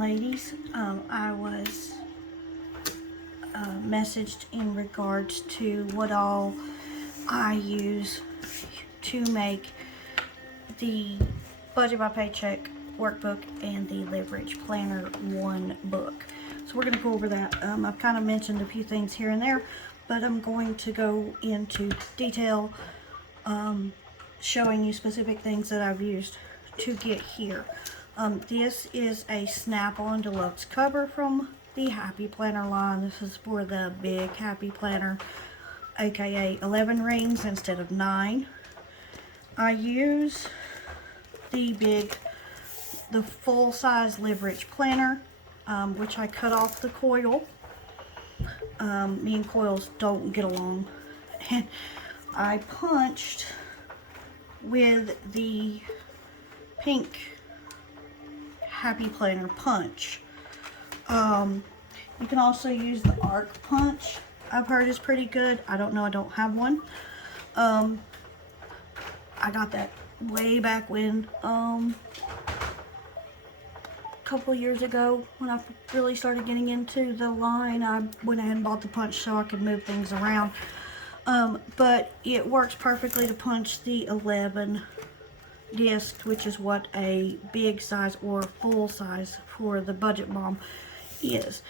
ladies. I was messaged in regards to what all I use to make the Budget by Paycheck workbook and the Leverage Planner one book. So we're going to go over that. I've kind of mentioned a few things here and there, but I'm going to go into detail showing you specific things that I've used to get here. This is a snap-on deluxe cover from the Happy Planner line. This is for the big Happy Planner, aka 11 rings instead of 9. I use the full-size Leverage Planner, which I cut off the coil. Me and coils don't get along. And I punched with the pink Happy Planner punch. You can also use the arc punch. I've heard is pretty good. I don't know, I don't have one. I got that way back when, a couple years ago when I really started getting into the line. I went ahead and bought the punch so I could move things around. But it works perfectly to punch the 11 disc, which is what a big size or full size for the Budget Mom is.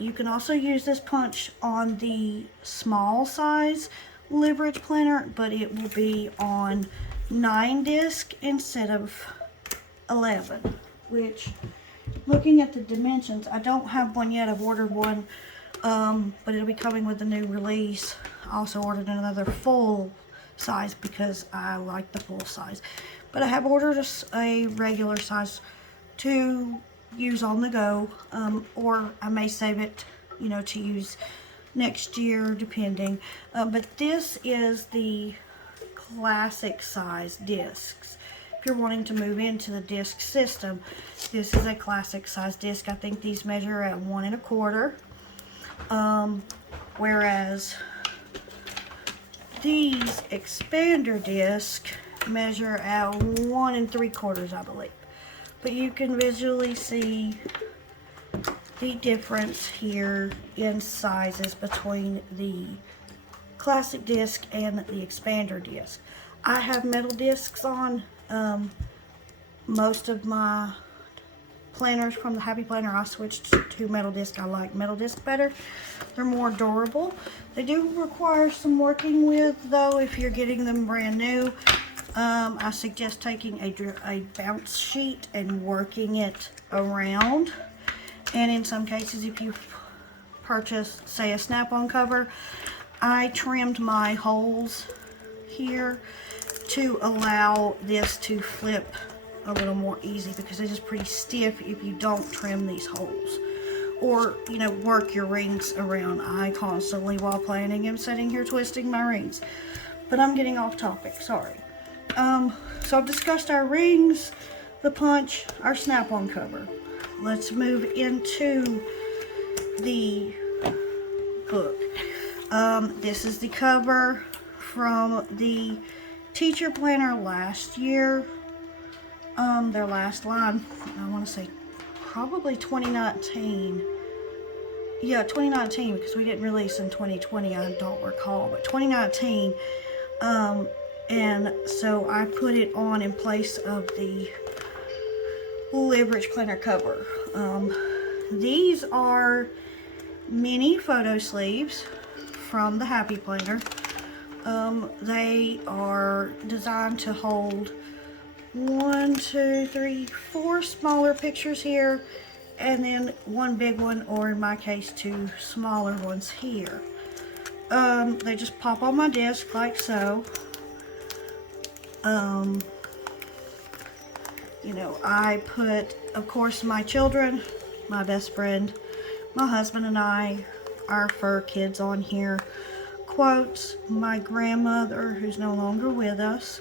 You can also use this punch on the small size Leverage Planner, but it will be on 9 disc instead of 11, which, looking at the dimensions, I don't have one yet. I've ordered one, but it'll be coming with the new release. I also ordered another full size because I like the full size, but I have ordered a regular size to use on the go, or I may save it, you know, to use next year depending. But this is the classic size discs. If you're wanting to move into the disc system, this is a classic size disc. I think these measure at 1 1/4, whereas these expander discs measure at 1 3/4, I believe. But you can visually see the difference here in sizes between the classic disc and the expander disc. I have metal discs on most of my planners from the Happy Planner. I switched to metal disc. I like metal disc better. They're more durable. They do require some working with, though, if you're getting them brand new. I suggest taking a bounce sheet and working it around. And in some cases, if you purchase, say, a snap-on cover, I trimmed my holes here to allow this to flip a little more easy, because it's just pretty stiff if you don't trim these holes, or, you know, work your rings around. I constantly, while planning, am sitting here twisting my rings, but I'm getting off topic, sorry. So I've discussed our rings, the punch, our snap-on cover. Let's move into the book. This is the cover from the Teacher Planner last year. Their last line, I want to say probably 2019. Yeah, 2019, because we didn't release in 2020, I don't recall, but 2019. And so I put it on in place of the Leverage Planner cover. These are mini photo sleeves from the Happy Planner. They are designed to hold 1, 2, 3, 4 smaller pictures here, and then one big one, or in my case 2 smaller ones here. They just pop on my desk like so. You know, I put, of course, my children, my best friend, my husband and I, our fur kids on here, quotes, my grandmother, who's no longer with us.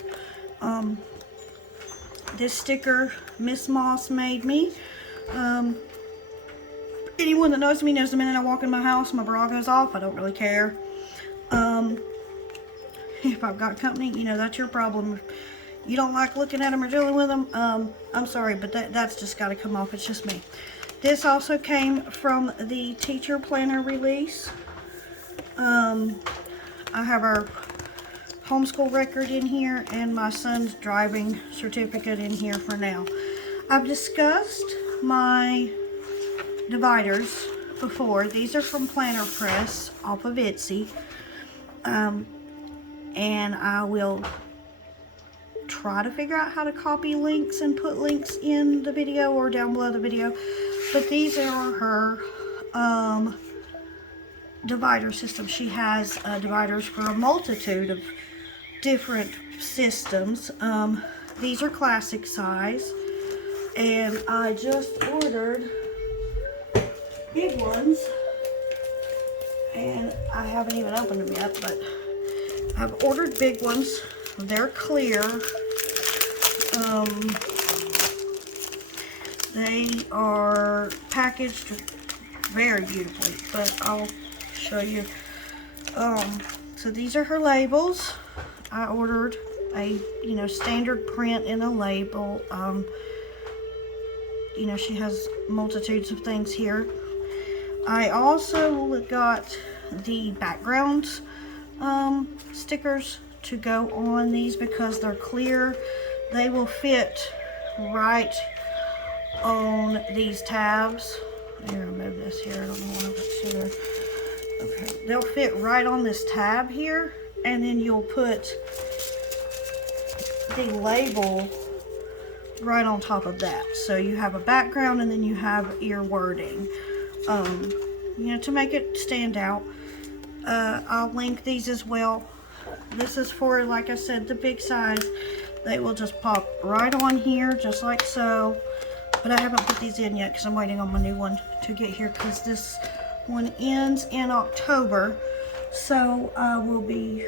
This sticker Miss Moss made me. Anyone that knows me knows the minute I walk in my house, my bra goes off. I don't really care. If I've got company, you know, that's your problem. you don't like looking at them or dealing with them, I'm sorry, but that's just got to come off. It's just me. This also came from the teacher planner release. I have our homeschool record in here and my son's driving certificate in here for now. I've discussed my dividers before. These are from Planner Press off of Etsy. And I will try to figure out how to copy links and put links in the video or down below the video. But these are her divider system. She has dividers for a multitude of different systems. These are classic size, and I just ordered big ones, and I haven't even opened them yet, but I've ordered big ones. They're clear. They are packaged very beautifully, but I'll show you. So these are her labels. I ordered a, standard print in a label. She has multitudes of things here. I also got the backgrounds stickers to go on these because they're clear. They will fit right on these tabs. Here, I'll move this here. I don't know why it's here. Okay, they'll fit right on this tab here, and then you'll put the label right on top of that. So you have a background and then you have your wording, to make it stand out. I'll link these as well. This is for, like I said, the big size. They will just pop right on here, just like so. But I haven't put these in yet because I'm waiting on my new one to get here, because this one ends in October. So I will be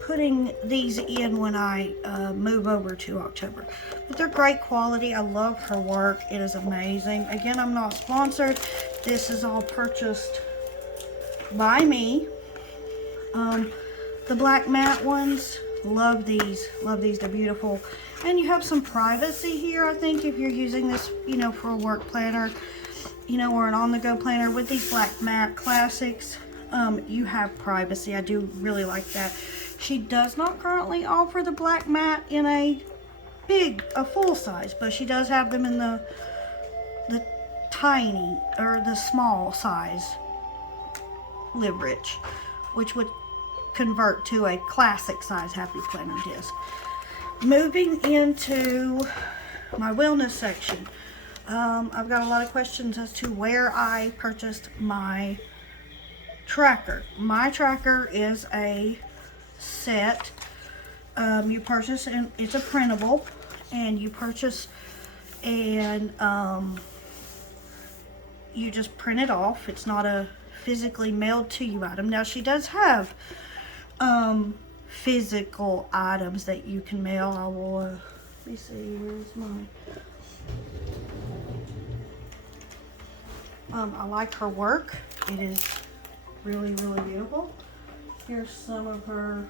putting these in when I move over to October. But they're great quality. I love her work. It is amazing. Again, I'm not sponsored. This is all purchased by me. The black matte ones, love these. Love these. They're beautiful. And you have some privacy here, I think, if you're using this, for a work planner, or an on-the-go planner. With these black matte classics, you have privacy. I do really like that. She does not currently offer the black matte in a full size, but she does have them in the tiny, or the small size Live Rich, which would convert to a classic size Happy Planner disc. Moving into my wellness section, I've got a lot of questions as to where I purchased my tracker. My tracker is a set. You purchase, and it's a printable, and you purchase, and you just print it off. It's not a physically mailed to you item. Now, she does have physical items that you can mail. I will let me see, where's mine? I like her work. It is really, really beautiful. Here's some of her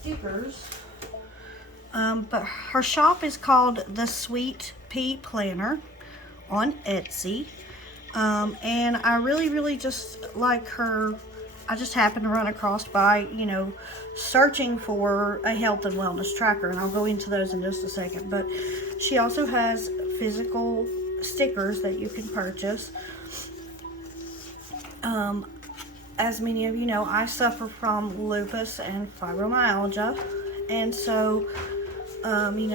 stickers. But her shop is called The Sweet Pea Planner on Etsy. And I really, really just like her. I just happened to run across by, searching for a health and wellness tracker, and I'll go into those in just a second. But she also has physical stickers that you can purchase. As many of you know, I suffer from lupus and fibromyalgia, and so,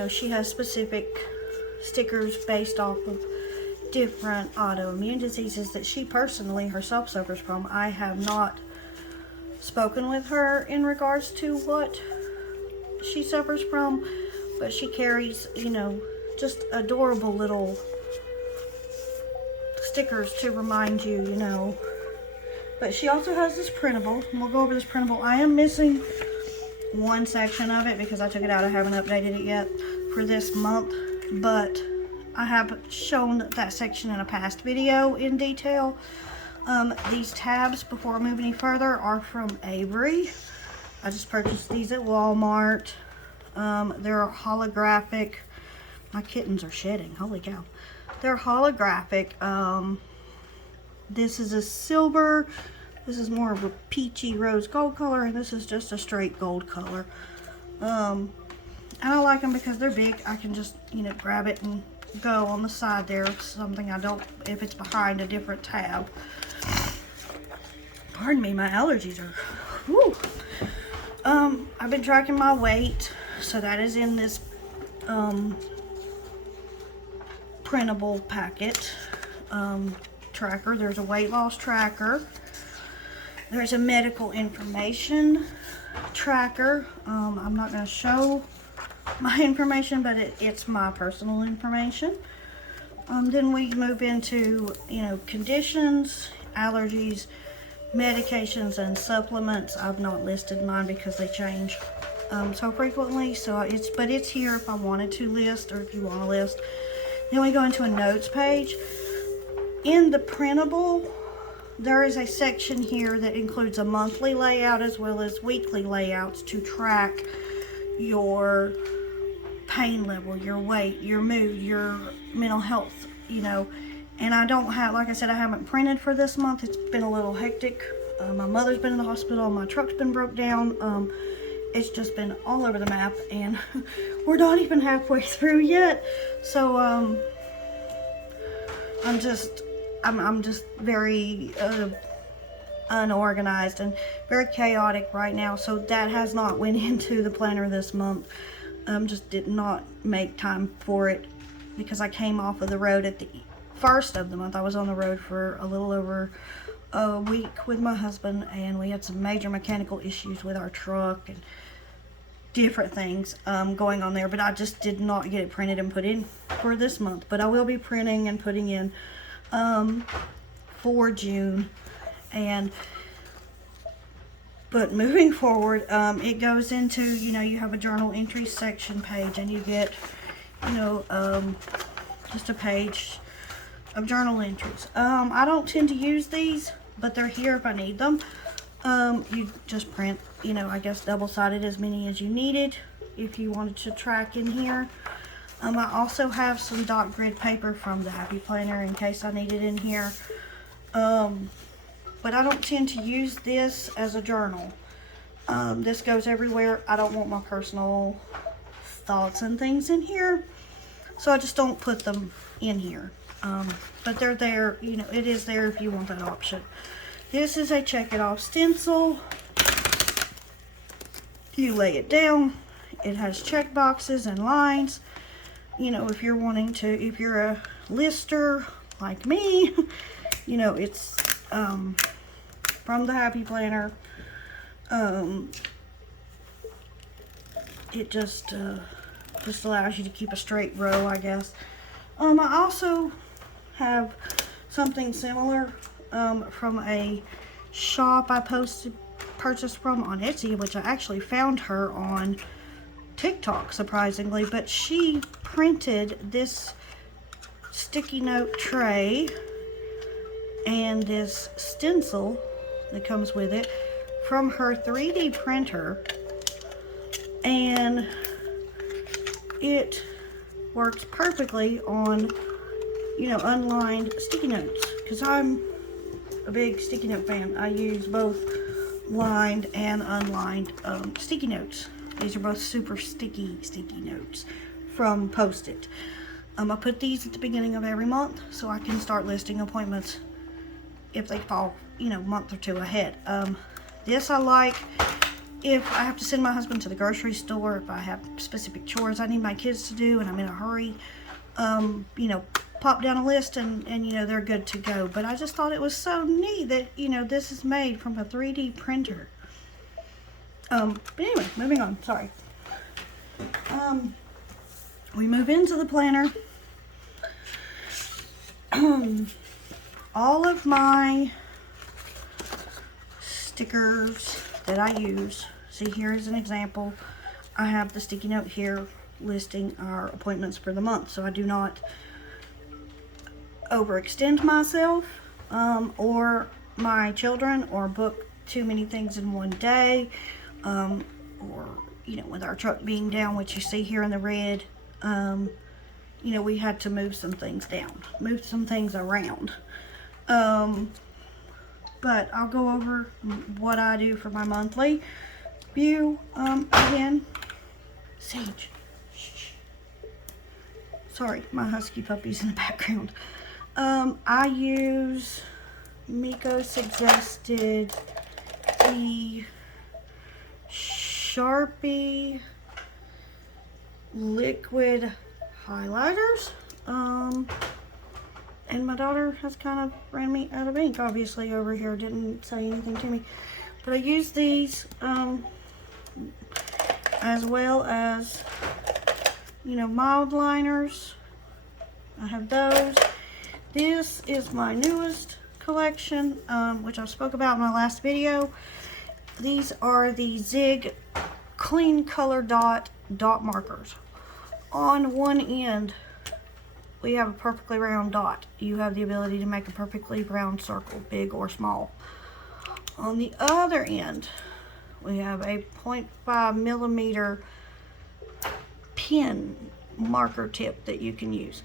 she has specific stickers based off of different autoimmune diseases that she personally herself suffers from. I have not spoken with her in regards to what she suffers from, but she carries, just adorable little stickers to remind you, But she also has this printable, and we'll go over this printable. I am missing one section of it because I took it out. I haven't updated it yet for this month, but I have shown that section in a past video in detail. These tabs, before I move any further, are from Avery. I just purchased these at Walmart. They're holographic. My kittens are shedding, holy cow. They're holographic. This is a silver, this is more of a peachy rose gold color, and this is just a straight gold color. And I like them because they're big. I can just, you know, grab it and go on the side there. Something I don't, if it's behind a different tab. Pardon me, my allergies are, whew. I've been tracking my weight, so that is in this printable packet tracker. There's a weight loss tracker. There's a medical information tracker. I'm not going to show my information, but it's my personal information. Then we move into, you know, conditions, allergies, medications, and supplements. I've not listed mine because they change so frequently, so it's here if I wanted to list, or if you want to list. Then we go into a notes page. In the printable, there is a section here that includes a monthly layout as well as weekly layouts to track your pain level, your weight, your mood, your mental health, you know. And I don't have, like I said, I haven't printed for this month. It's been a little hectic. My mother's been in the hospital, my truck's been broke down. It's just been all over the map, and we're not even halfway through yet. So I'm just very unorganized and very chaotic right now. So that has not went into the planner this month. Just did not make time for it because I came off of the road at the first of the month. I was on the road for a little over a week with my husband, and we had some major mechanical issues with our truck and different things going on there, but I just did not get it printed and put in for this month. But I will be printing and putting in for June. But moving forward, it goes into, you know, you have a journal entry section page, and you get, you know, just a page of journal entries. I don't tend to use these, but they're here if I need them. You just print, you know, I guess double-sided, as many as you needed if you wanted to track in here. I also have some dot grid paper from the Happy Planner in case I need it in here. But I don't tend to use this as a journal. This goes everywhere. I don't want my personal thoughts and things in here, so I just don't put them in here. But they're there, you know, it is there if you want that option. This is a check it off stencil. You lay it down. It has check boxes and lines. You know, if you're wanting to, if you're a lister like me, you know, it's from the Happy Planner. It just allows you to keep a straight row, I guess. I also have something similar from a shop I purchased from on Etsy, which I actually found her on TikTok, surprisingly. But she printed this sticky note tray and this stencil that comes with it from her 3D printer, and it works perfectly on, you know, unlined sticky notes, because I'm a big sticky note fan. I use both lined and unlined sticky notes. These are both super sticky notes from Post-it. I put these at the beginning of every month so I can start listing appointments if they fall, you know, a month or two ahead. This I like if I have to send my husband to the grocery store, if I have specific chores I need my kids to do and I'm in a hurry. You know, pop down a list and you know, they're good to go. But I just thought it was so neat that, you know, this is made from a 3D printer. But anyway, moving on, sorry. We move into the planner. All of my stickers that I use, see, here is an example. I have the sticky note here listing our appointments for the month, so I do not overextend myself or my children, or book too many things in one day. or, you know, with our truck being down, which you see here in the red, you know, we had to move some things down, move some things around. But I'll go over what I do for my monthly view. Again, Sage. Shh. Sorry, my husky puppy's in the background. I use, Miko suggested the Sharpie liquid highlighters. And my daughter has kind of ran me out of ink, obviously, over here. Didn't say anything to me. But I use these, as well as, you know, mild liners. I have those. This is my newest collection, which I spoke about in my last video. These are the Zig Clean Color Dot markers. On one end, we have a perfectly round dot. You have the ability to make a perfectly round circle, big or small. On the other end, we have a 0.5 millimeter pen marker tip that you can use.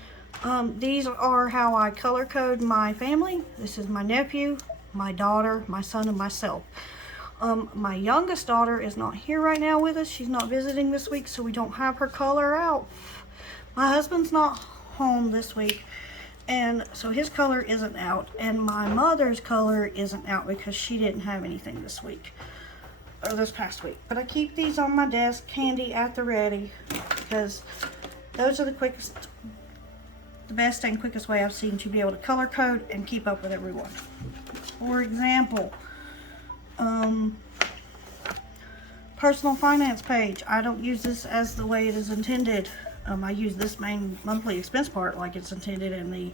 These are how I color code my family. This is my nephew, my daughter, my son, and myself. My youngest daughter is not here right now with us. She's not visiting this week, so we don't have her color out. My husband's not home this week, and so his color isn't out, and my mother's color isn't out because she didn't have anything this week, or this past week. But I keep these on my desk handy at the ready because those are the best and quickest way I've seen to be able to color code and keep up with everyone. For example, personal finance page. I don't use this as the way it is intended. I use this main monthly expense part like it's intended in the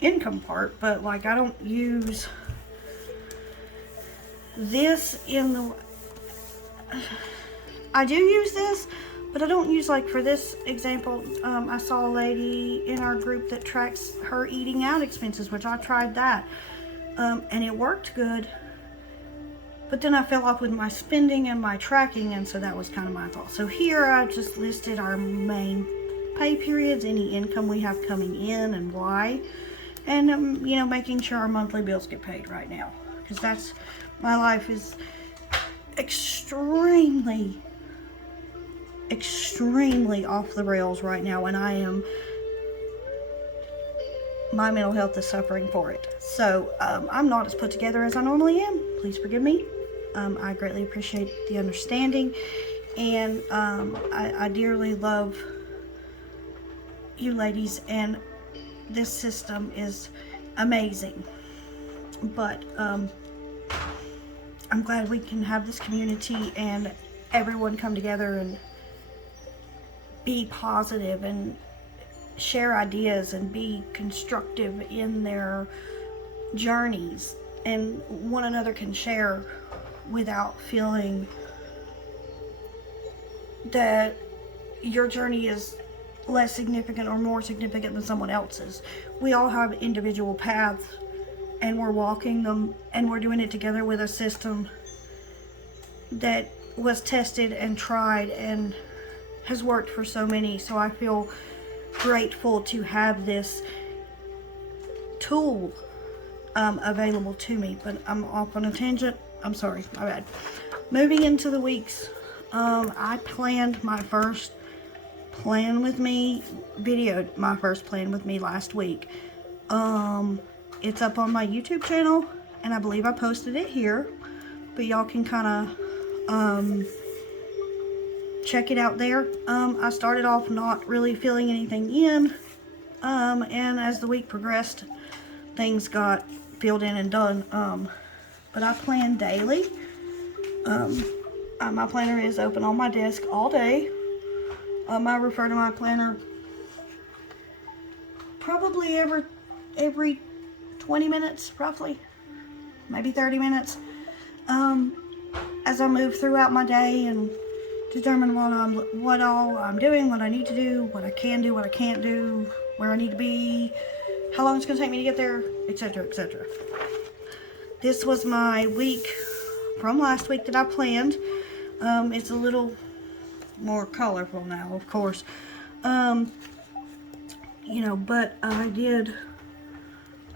income part, but like I don't use this in the, I do use this, but I don't use, like for this example, I saw a lady in our group that tracks her eating out expenses, which I tried that, and it worked good. But then I fell off with my spending and my tracking, and so that was kind of my fault. So here I just listed our main pay periods, any income we have coming in and why, and you know, making sure our monthly bills get paid right now, because that's, my life is extremely off the rails right now, and my mental health is suffering for it. So I'm not as put together as I normally am. Please forgive me. I greatly appreciate the understanding, and I dearly love you ladies, and this system is amazing. But I'm glad we can have this community and everyone come together and be positive and share ideas and be constructive in their journeys, and one another can share without feeling that your journey is less significant or more significant than someone else's. We all have individual paths, and we're walking them, and we're doing it together with a system that was tested and tried and has worked for so many. So I feel grateful to have this tool available to me. But I'm off on a tangent. I'm sorry, my bad. Moving into the weeks, I planned my first plan with me video, my first plan with me last week. It's up on my YouTube channel, and I believe I posted it here, but y'all can kind of check it out there. I started off not really feeling anything in, and as the week progressed, things got filled in and done. But I plan daily. My planner is open on my desk all day. I refer to my planner probably every 20 minutes, roughly, maybe 30 minutes, as I move throughout my day and determine what all I'm doing, what I need to do, what I can do, what I can't do, where I need to be, how long it's going to take me to get there, etc., etc. This was my week from last week that I planned. It's a little more colorful now, of course. You know, but I did,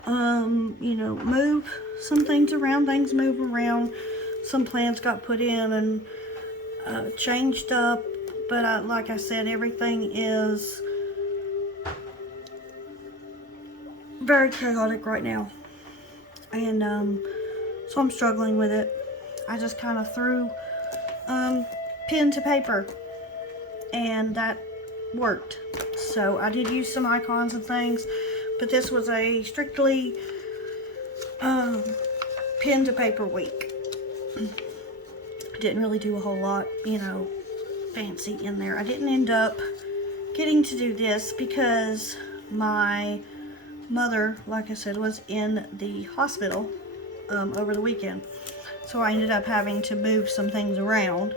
you know, move some things around. Things move around. Some plans got put in and changed up. But like I said, everything is very chaotic right now. And so I'm struggling with it. I just kind of threw pen to paper, and that worked. So I did use some icons and things, but this was a strictly pen to paper week. Didn't really do a whole lot, you know, fancy in there. I didn't end up getting to do this because my mother, like I said, was in the hospital over the weekend. So I ended up having to move some things around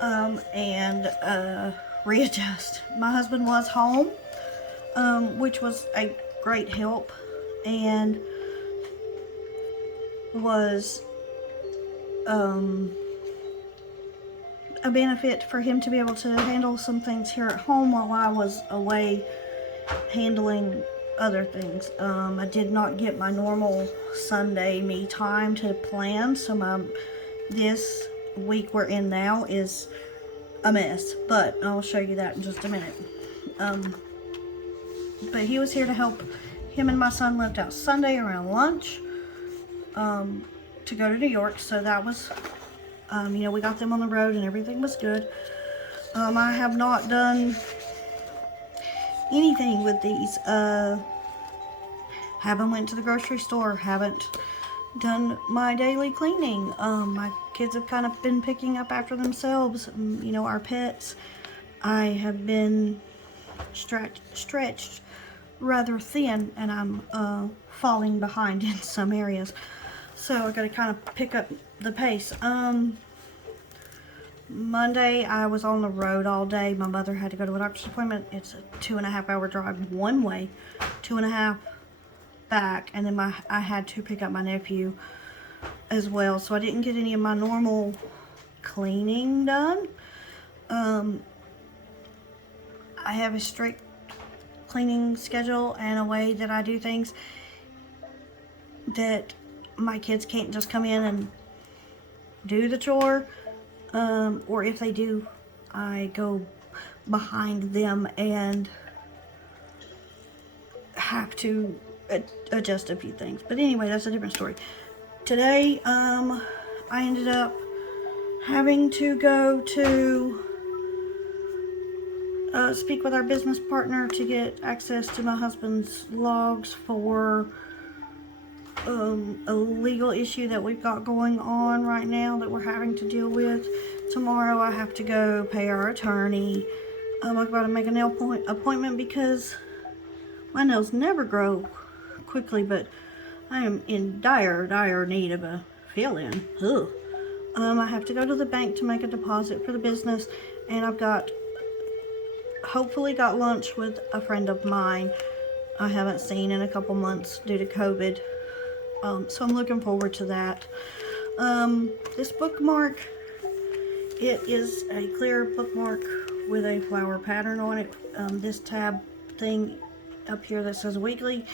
and readjust. My husband was home, which was a great help and was a benefit for him to be able to handle some things here at home while I was away handling other things. I did not get my normal Sunday me time to plan, so this week we're in now is a mess, but I'll show you that in just a minute. But he was here to help. Him and my son left out Sunday around lunch to go to New York, so that was, you know, we got them on the road and everything was good. I have not done anything with these. Haven't went to the grocery store, haven't done my daily cleaning. My kids have kind of been picking up after themselves, you know, our pets. I have been stretched rather thin, and I'm falling behind in some areas. So I got to kind of pick up the pace. Monday I was on the road all day. My mother had to go to a doctor's appointment. It's a 2.5 hour drive one way, 2.5 back, and then I had to pick up my nephew as well, so I didn't get any of my normal cleaning done. I have a strict cleaning schedule and a way that I do things that my kids can't just come in and do the chore, or if they do, I go behind them and have to adjust a few things. But anyway, that's a different story. Today, I ended up having to go to speak with our business partner to get access to my husband's logs for a legal issue that we've got going on right now that we're having to deal with. Tomorrow I have to go pay our attorney. I've got to make a nail appointment because my nails never grow quickly, but I am in dire need of a fill-in. I have to go to the bank to make a deposit for the business, and I've hopefully got lunch with a friend of mine I haven't seen in a couple months due to COVID. So I'm looking forward to that. This bookmark, it is a clear bookmark with a flower pattern on it. This tab thing up here that says weekly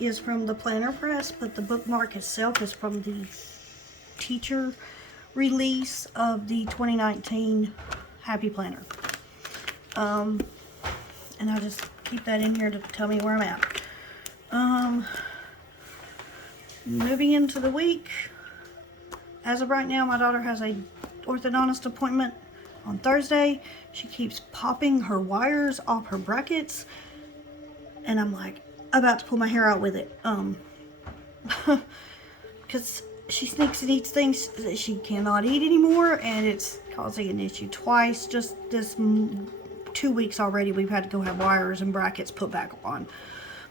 is from the Planner Press, but the bookmark itself is from the teacher release of the 2019 Happy Planner. And I'll just keep that in here to tell me where I'm at. Moving into the week, as of right now, my daughter has a orthodontist appointment on Thursday. She keeps popping her wires off her brackets, and I'm like about to pull my hair out with it. Because she sneaks and eats things that she cannot eat anymore, and it's causing an issue twice. Just this 2 weeks already, we've had to go have wires and brackets put back on.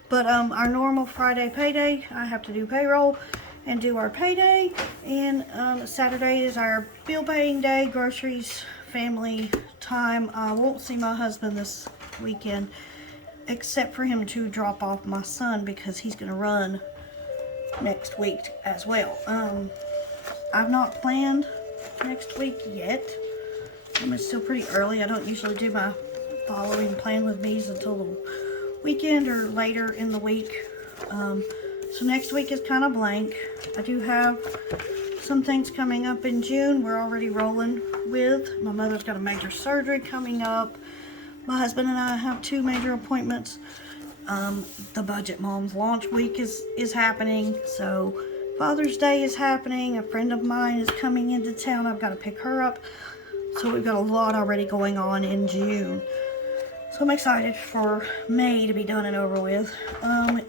But our normal Friday payday, I have to do payroll and do our payday, and Saturday is our bill paying day, groceries, family time. I won't see my husband this weekend except for him to drop off my son because he's going to run next week as well. I've not planned next week yet. It's still pretty early. I don't usually do my following plan with me's until the weekend or later in the week. So next week is kind of blank. I do have some things coming up in June we're already rolling with. My mother's got a major surgery coming up. My husband and I have 2 major appointments. The Budget Moms launch week is happening. So Father's Day is happening. A friend of mine is coming into town. I've got to pick her up. So we've got a lot already going on in June. So I'm excited for May to be done and over with.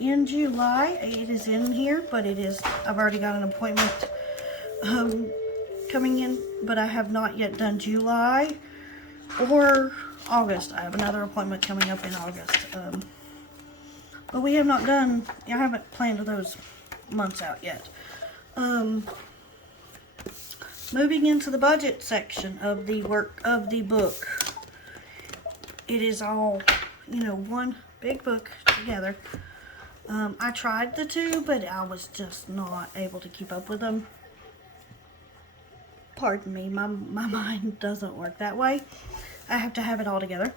In July, it is in here, but I've already got an appointment coming in, but I have not yet done July or August. I have another appointment coming up in August. But we have not done, I haven't planned those months out yet. Moving into the budget section of the book. It is all, one big book together. I tried the 2, but I was just not able to keep up with them. Pardon me, my mind doesn't work that way. I have to have it all together.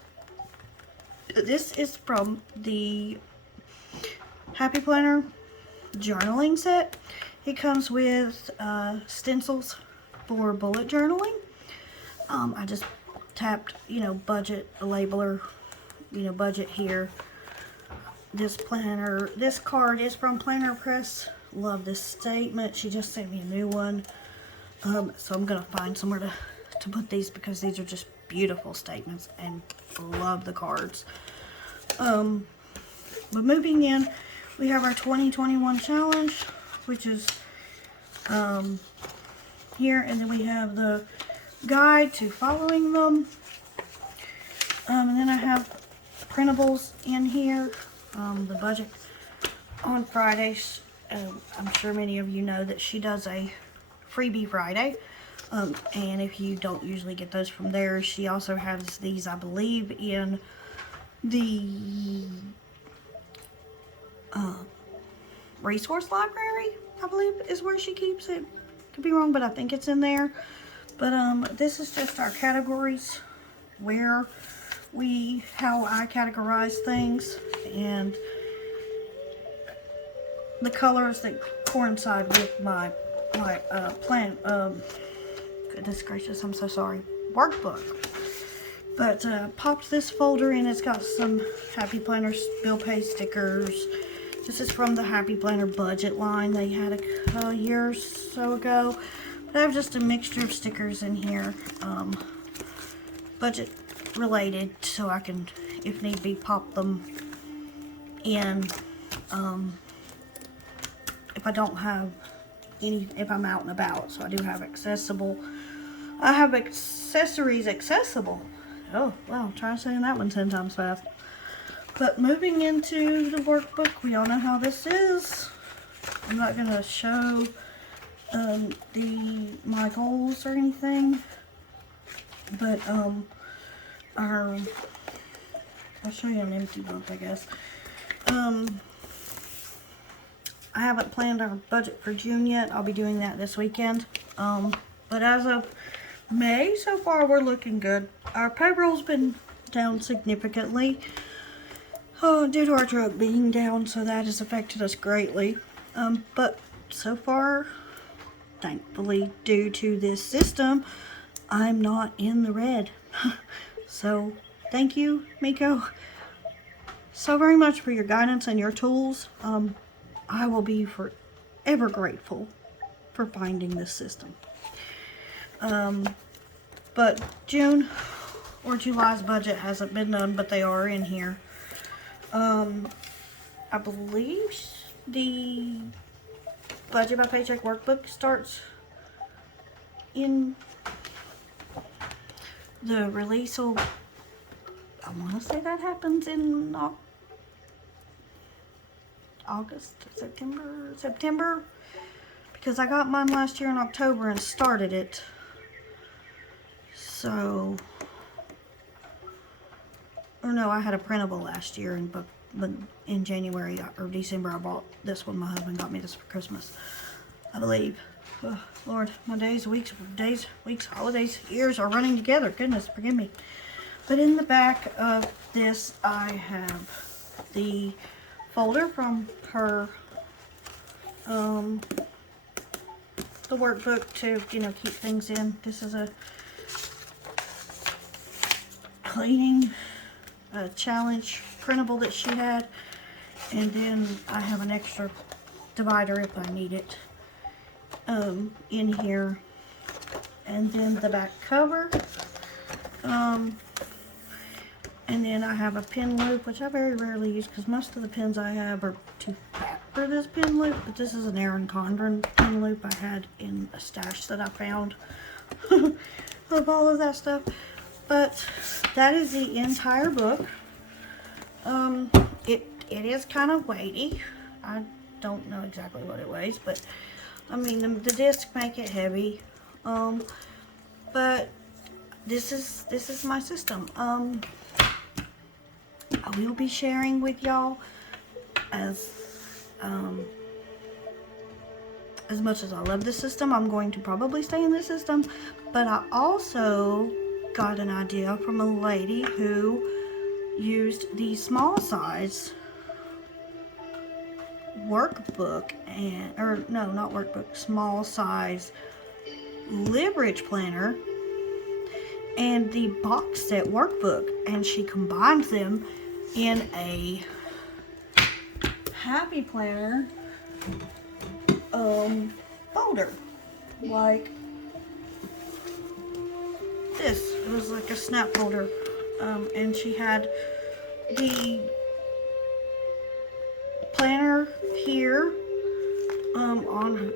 This is from the Happy Planner journaling set. It comes with stencils for bullet journaling. I just tapped, budget, a labeler, budget here. This card is from Planner Press. Love this statement. She just sent me a new one. So I'm going to find somewhere to put these because these are just beautiful statements and love the cards. But moving in, we have our 2021 challenge, which is here, and then we have the guide to following them. And then I have printables in here. The budget on Fridays. I'm sure many of you know that she does a freebie Friday. And if you don't usually get those from there, she also has these, I believe, in the resource library, I believe is where she keeps it. Could be wrong, but I think it's in there. But this is just our categories, how I categorize things, and the colors that coincide with my plan. Goodness gracious, I'm so sorry. Workbook. But popped this folder in. It's got some Happy Planner bill pay stickers. This is from the Happy Planner budget line they had a year or so ago. But I have just a mixture of stickers in here, budget related, so I can, if need be, pop them in. If I don't have if I'm out and about. So I do have I have accessories accessible. Oh, wow, try saying that one 10 times fast. But moving into the workbook, we all know how this is. I'm not going to show my goals or anything. But, I'll show you an empty book, I guess. I haven't planned our budget for June yet. I'll be doing that this weekend. But as of May, so far we're looking good. Our payroll's been down significantly due to our truck being down, so that has affected us greatly. But so far, thankfully, due to this system, I'm not in the red. So thank you, Miko, so very much for your guidance and your tools. I will be forever grateful for finding this system. But June or July's budget hasn't been done, but they are in here. I believe the Budget by Paycheck workbook starts in the release. I want to say that happens in August, September, because I got mine last year in October and started it. So, or no, I had a printable last year, but in January or December I bought this one. My husband got me this for Christmas, I believe. Oh, Lord, my days, weeks, holidays, years are running together. Goodness, forgive me. But in the back of this, I have the folder from her, the workbook to, you know, keep things in. This is a cleaning challenge printable that she had. And then I have an extra divider if I need it in here. And then the back cover. And then I have a pen loop, which I very rarely use because most of the pens I have are too fat for this pen loop. But this is an Erin Condren pen loop I had in a stash that I found of all of that stuff. But that is the entire book. It is kind of weighty. I don't know exactly what it weighs, but I mean the discs make it heavy. But this is my system. I will be sharing with y'all as much as I love this system. I'm going to probably stay in this system, but I also got an idea from a lady who used the small size workbook not workbook, small size Libridge planner and the box set workbook, and she combined them in a happy planner folder like this. It was like a snap folder, and she had the planner here on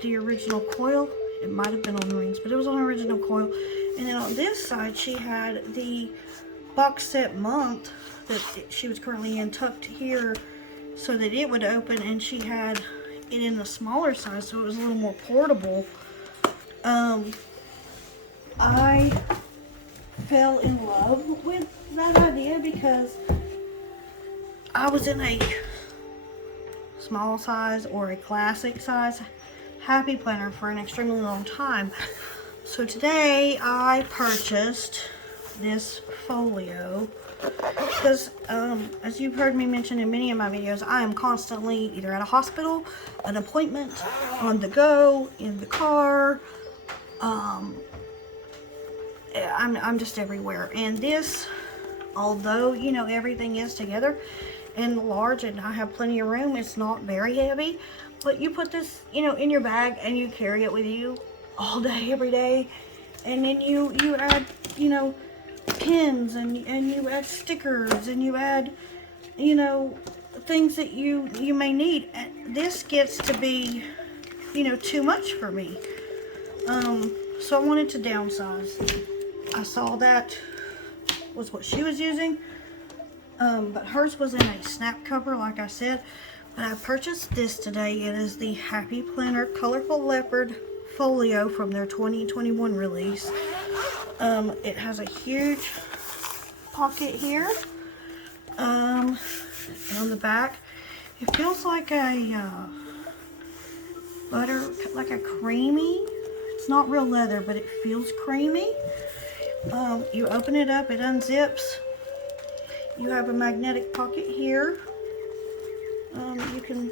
the original coil. It might have been on the rings, but it was on the original coil. And then on this side she had the box set month that she was currently in tucked here so that it would open, and she had it in the smaller size so it was a little more portable. I fell in love with that idea because I was in a small size or a classic size happy planner for an extremely long time. So today I purchased this folio because as you've heard me mention in many of my videos, I am constantly either at a hospital, an appointment, on the go, in the car. I'm just everywhere. And this, although, you know, everything is together and large and I have plenty of room, it's not very heavy. But you put this, you know, in your bag and you carry it with you all day, every day. And then you add, you know, pins and you add stickers and you add, you know, things that you may need. And this gets to be, you know, too much for me. So I wanted to downsize. I saw that was what she was using. But hers was in a snap cover, like I said. But I purchased this today. It is the Happy Planner Colorful Leopard Folio from their 2021 release. It has a huge pocket here. And on the back, it feels like a like a creamy. It's not real leather, but it feels creamy. You open it up, it unzips. You have a magnetic pocket here. You can,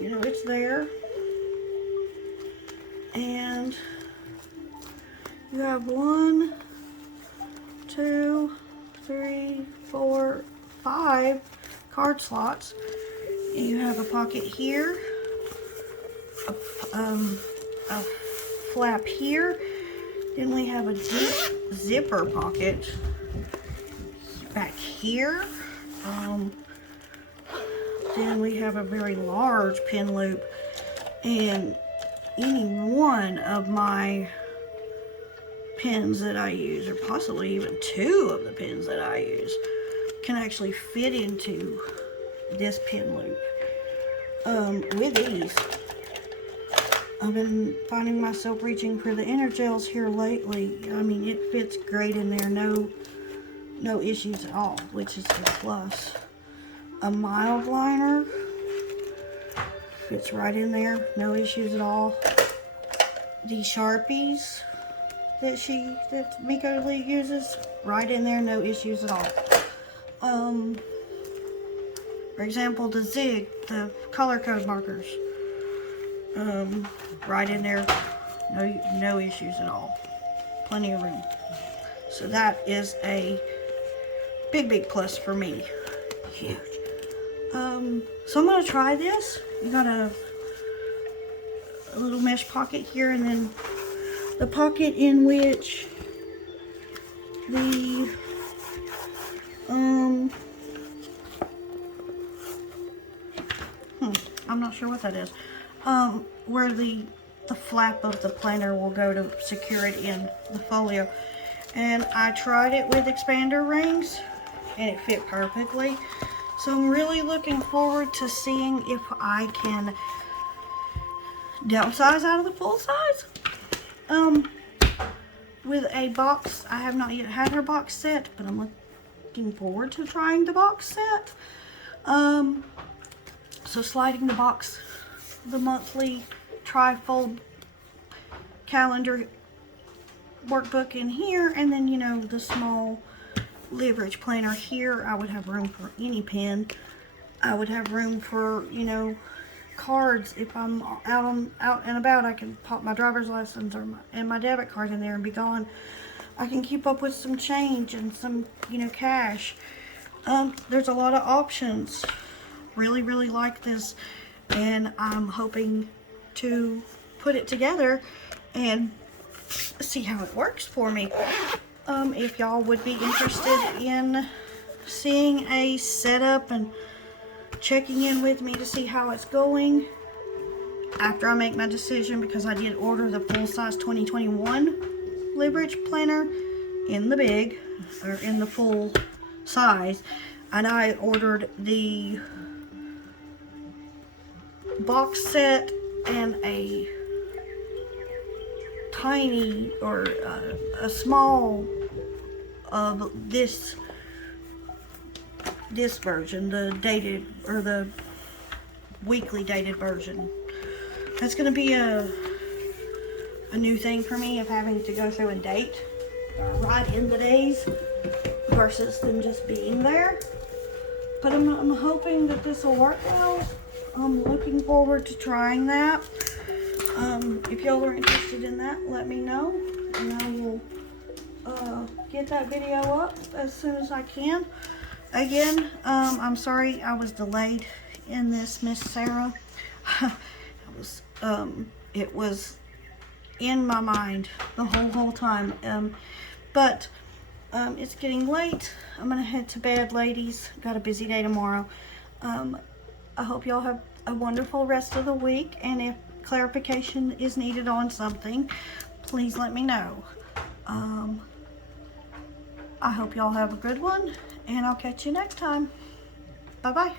you know, it's there. And you have 1, 2, 3, 4, 5 card slots. You have a pocket here, a flap here. Then we have a deep zipper pocket back here. Then we have a very large pin loop, and any one of my pins that I use, or possibly even 2 of the pins that I use, can actually fit into this pin loop. With these, I've been finding myself reaching for the inner gels here lately. I mean, it fits great in there, no issues at all, which is a plus. A mild liner, fits right in there, no issues at all. The Sharpies that Miko Lee uses, right in there, no issues at all. For example, the Zig, the color code markers, right in there, no issues at all. Plenty of room. So that is a big plus for me. Huge. So I'm gonna try this. You got a little mesh pocket here, and then the pocket in which the I'm not sure what that is. Where the flap of the planner will go to secure it in the folio. And I tried it with expander rings and it fit perfectly. So I'm really looking forward to seeing if I can downsize out of the full size. With a box, I have not yet had her box set, but I'm looking forward to trying the box set. So sliding the box, the monthly trifold calendar workbook in here, and then, you know, the small leverage planner here. I would have room for any pen. I would have room for, you know, cards. If I'm out and about, I can pop my driver's license and my debit card in there and be gone. I can keep up with some change and some, you know, cash. There's a lot of options. Really like this, and I'm hoping to put it together and see how it works for me. If y'all would be interested in seeing a setup and checking in with me to see how it's going after I make my decision, because I did order the full size 2021 leverage planner in the big, or in the full size, and I ordered the box set and a tiny, or a small of this version, the dated, or the weekly dated version. That's going to be a new thing for me, of having to go through and date, write in the days versus them just being there. But I'm hoping that this will work well. I'm looking forward to trying that. If y'all are interested in that, let me know, and I will get that video up as soon as I can. Again, I'm sorry I was delayed in this, Miss Sarah. It was in my mind the whole time. But it's getting late. I'm gonna head to bed, ladies. Got a busy day tomorrow. I hope y'all have a wonderful rest of the week, and if clarification is needed on something, please let me know. I hope y'all have a good one, and I'll catch you next time. Bye-bye.